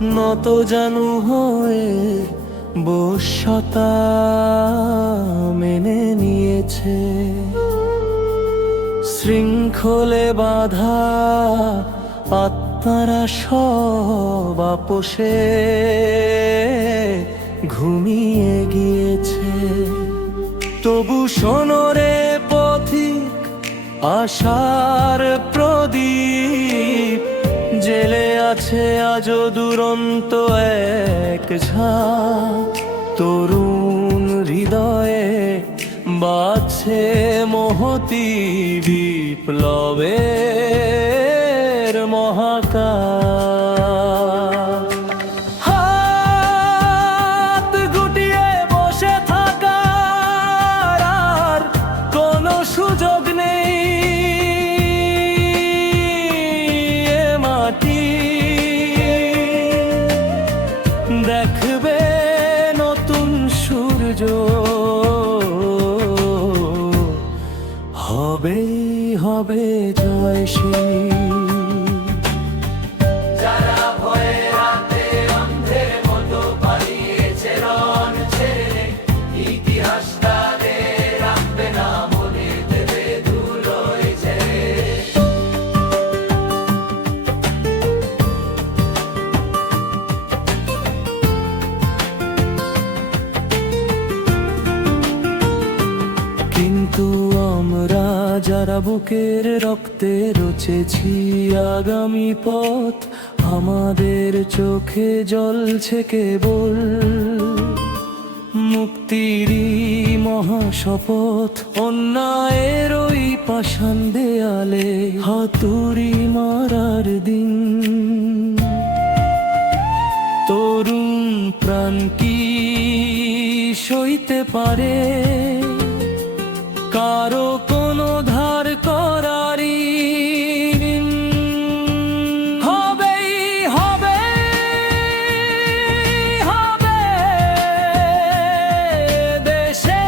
নত জানু হয়ে বশ্যতা মেনে নিয়েছে। শৃঙ্খলে বাঁধা আত্মারা সব আপোষে ঘুমিয়ে গিয়েছে। তবু শোনরে পথিক, আশার প্রদীপ জেলে আছে আজও দুরন্ত এক ঝাঁক। তরুণ হৃদয়ে বাজছে মহতী বিপ্লবের মহাকাশ। হাত গুটিয়ে বসে থাকার আর কোনো সুযোগ নেই। এ মাটি দেখবে নতুন সূর্য, হবেই হবে জয়শ্রী। যারা ভয়ে রাতে অন্ধের মতো পালিয়েছে রণ ছেড়ে, ইতিহাস তাদের রাখবে না মনে, দেবে ধুলোয় ছেড়ে। কিন্তু আমরা যারা বুকের রক্তে রচেছি আগামী পথ, আমাদের চোখে জ্বলছে কেবল মুক্তিরই মহাশপথ। অন্যায়ের ওই পাষাণ দেয়ালে হাতুড়ি মারার দিন, তরুণ প্রাণ কি সইতে পারে কারো কোনো ধার করারি ঋণ? হবেই হবে হবে দেশে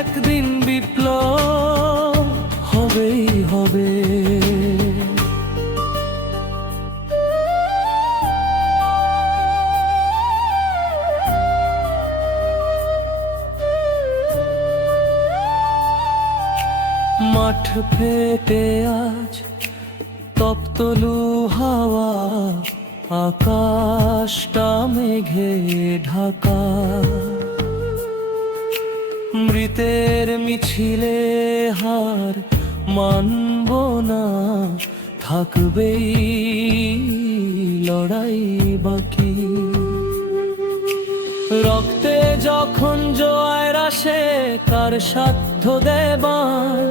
একদিন বিপ্লব, হবেই হবে। মাঠ ফেটে আজ তপ্তলু হাওয়া, আকাশটা মেঘে ঢাকা। মৃতের মিছিলে হার মানব না, থাকবেই লড়াই বাকি। রক্তে যখন জোয়ার আসে কার সাধ্য দেবার,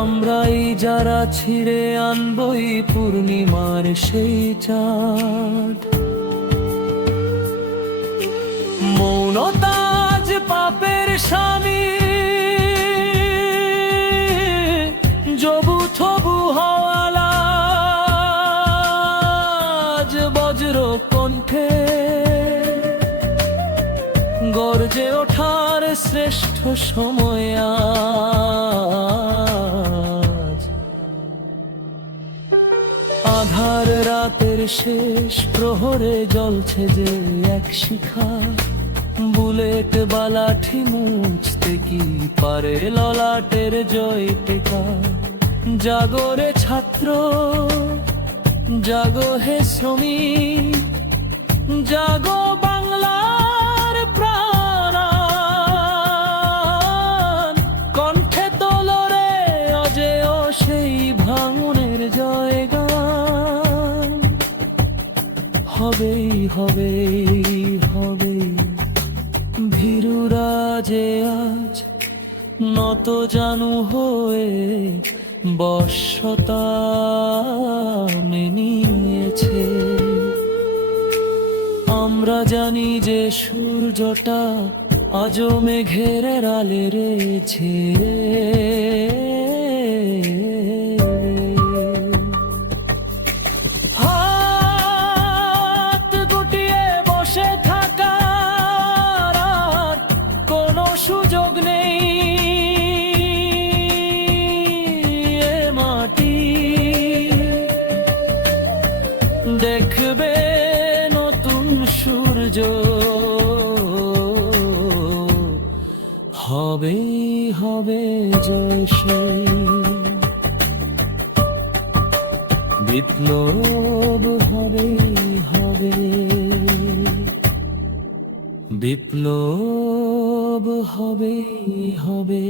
আমরাই যারা ছিঁড়ে আনবই পূর্ণিমার সেই চাঁদ। মৌনতা আজ পাপের স্বামী, জবু থবু হওয়ালা আজ বজ্র কণ্ঠে গর্জে ওঠার শ্রেষ্ঠ সময় আজ। আধার রাতের শেষ প্রহরে জ্বলছে যে এক শিখা, বুলেট বা লাঠি মুছতে কি পারে ললাটের জয় টেকা। জাগরে ছাত্র, জাগো হে শ্রমিক, জাগো বাংলার প্রাণ। কণ্ঠে তোলরে অজেয় সেই ভাঙনের জয়গান। হবেই হবেই হবেই ভীরুরা যে আজ নত জানু হয়ে বশ্যতা মেনে নিয়েছে। আমরা জানি যে সূর্যটা আজও মেঘের আড়ালে রয়েছে। হাত গুটিয়ে বসে থাকার আর কোনো সুযোগ নেই। এ মাটি দেখবে নতুন সূর্য, হবে হবে জয় সেই বিপ্লব, হবে হবে বিপ্লব, হবে হবে।